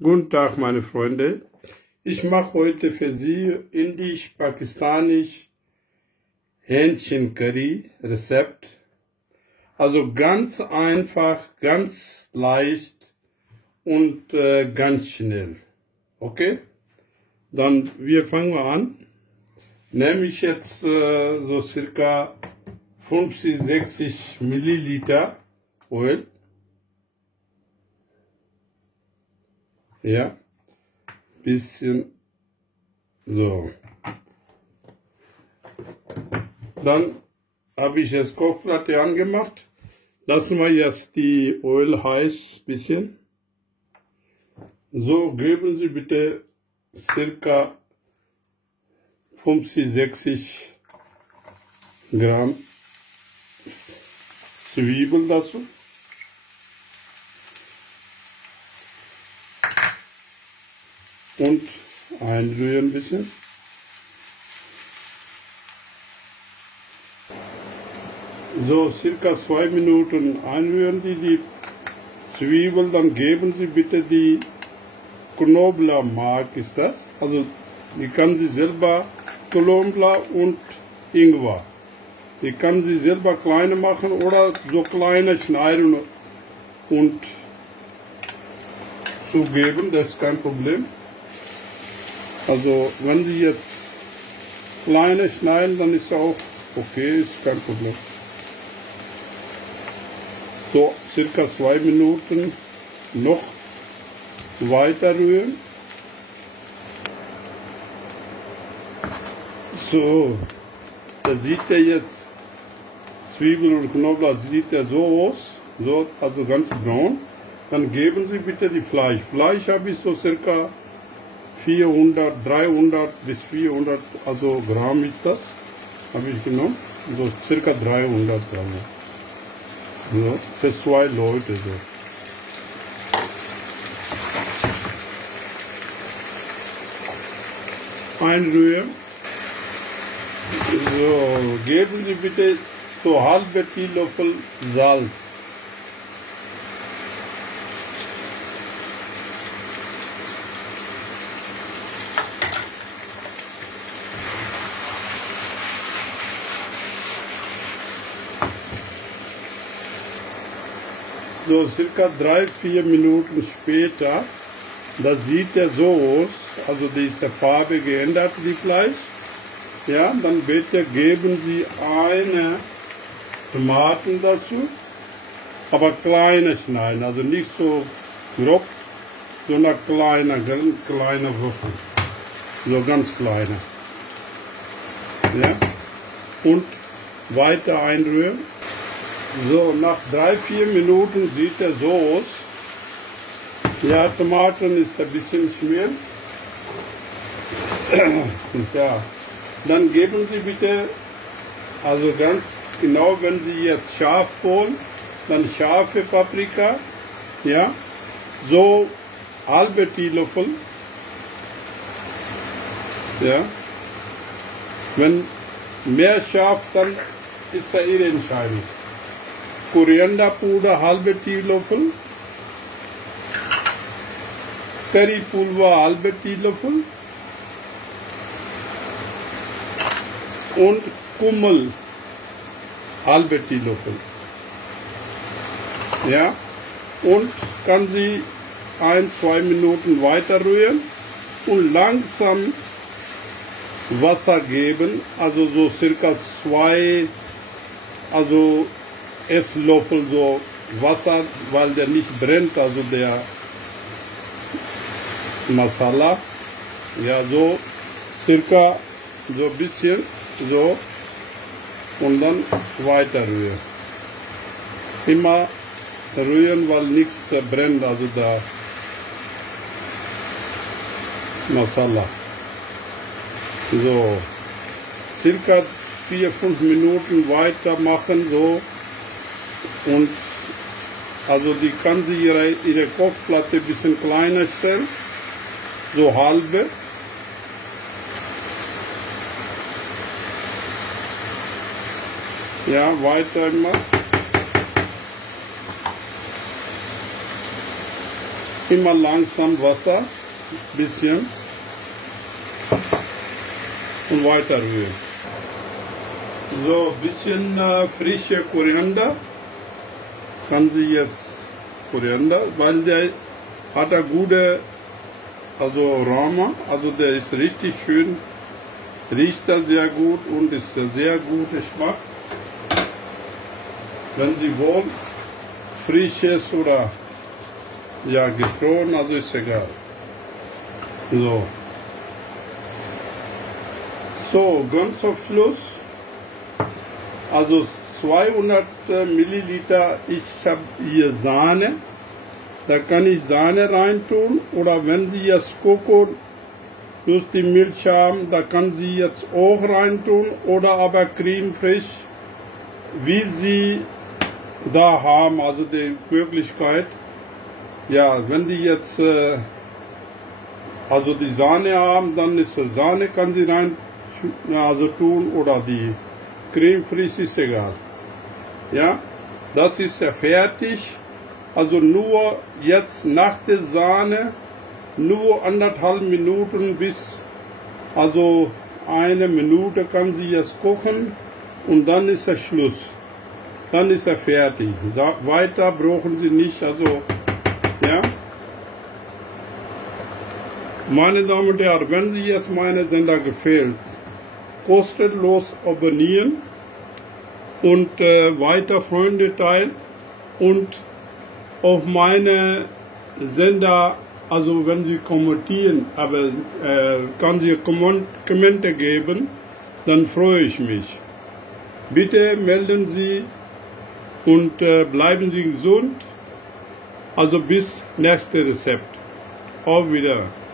Guten Tag, meine Freunde. Ich mache heute für Sie indisch-pakistanisch Hähnchen-Curry Rezept. Also ganz einfach, ganz leicht und ganz schnell. Okay? Dann wir fangen wir an. Nehme ich jetzt so circa 50, 60 Milliliter Öl. Ja, bisschen so. Dann habe ich jetzt Kochplatte angemacht. Lassen wir jetzt die Öl heiß bisschen. So, geben Sie bitte circa 50, 60 Gramm Zwiebeln dazu. Und einrühren ein bisschen. So, circa 2 Minuten einrühren die Zwiebeln, dann geben Sie bitte die Knoblauchmark, ist das. Also, die kann Sie selber, Knoblauch und Ingwer. Die kann Sie selber kleine machen oder so kleine schneiden und zugeben, das ist kein Problem. Also wenn Sie jetzt kleine schneiden, dann ist auch okay, ist kein Problem. So, circa 2 Minuten noch weiter rühren. So, da sieht er jetzt, Zwiebeln und Knoblauch sieht er so aus, so, also ganz braun. Dann geben Sie bitte die Fleisch. Fleisch habe ich so circa 400, 300 bis 400 also Gramm ist das, habe ich genommen, so circa 300 Gramm. So, für 2 Leute so. Einrühren. So, geben Sie bitte so halbe Teelöffel Salz. So circa 3-4 Minuten später, da sieht er so aus, also diese Farbe geändert, die Fleisch. Ja, dann bitte geben Sie eine Tomaten dazu, aber kleine schneiden, also nicht so grob, sondern kleine Würfel, so ganz kleine. Ja, und weiter einrühren. So, nach 3-4 Minuten sieht er so aus. Ja, Tomaten ist ein bisschen schwer. Ja, dann geben Sie bitte, also ganz genau, wenn Sie jetzt scharf wollen, dann scharfe Paprika, ja, so halbe Teelöffel, ja. Wenn mehr scharf, dann ist ja Ihre Entscheidung. Korianderpuder halbe Teelöffel, Currypulver halbe Teelöffel und Kummel halbe Teelöffel. Ja, und kann Sie 1-2 Minuten weiter rühren und langsam Wasser geben, also so circa 2, also Esslöffel so Wasser, weil der nicht brennt, also der Masala. Ja, so circa so ein bisschen so und dann weiter rühren. Immer rühren, weil nichts brennt, also der Masala. So, circa 4-5 Minuten weitermachen, so. Und also die kann sie ihre Kochplatte ein bisschen kleiner stellen, so halbe. Ja, weiter immer. immer langsam Wasser, bisschen und weiter rühren. So, bisschen frische Koriander. Kann sie jetzt Koriander, weil der hat eine gute Aroma, also der ist richtig schön, riecht er sehr gut und ist ein sehr guter Geschmack. Wenn Sie wollen, frisches oder ja gefroren, also ist egal. So, ganz zum Schluss, also 200 Milliliter, ich habe hier Sahne. Da kann ich Sahne reintun oder wenn Sie jetzt Kokos durch die Milch haben, da kann Sie jetzt auch reintun oder aber Creme Fraiche, wie Sie da haben, also die Möglichkeit. Ja, wenn die jetzt also die Sahne haben, dann ist Sahne kann Sie rein also tun oder die Creme Fraiche ist egal. Ja, das ist ja fertig. Also nur jetzt nach der Sahne, nur 1,5 Minuten bis, also 1 Minute kann sie jetzt kochen und dann ist der Schluss. Dann ist er fertig. Weiter brauchen Sie nicht, also, ja. Meine Damen und Herren, wenn Sie jetzt meine Sender gefällt, kostenlos abonnieren und weiter Freunde teilen und auf meine Sender, also wenn Sie kommentieren, aber kann Sie Kommentare geben, dann freue ich mich. Bitte melden Sie und bleiben Sie gesund. Also bis nächstes Rezept. Auf Wiedersehen.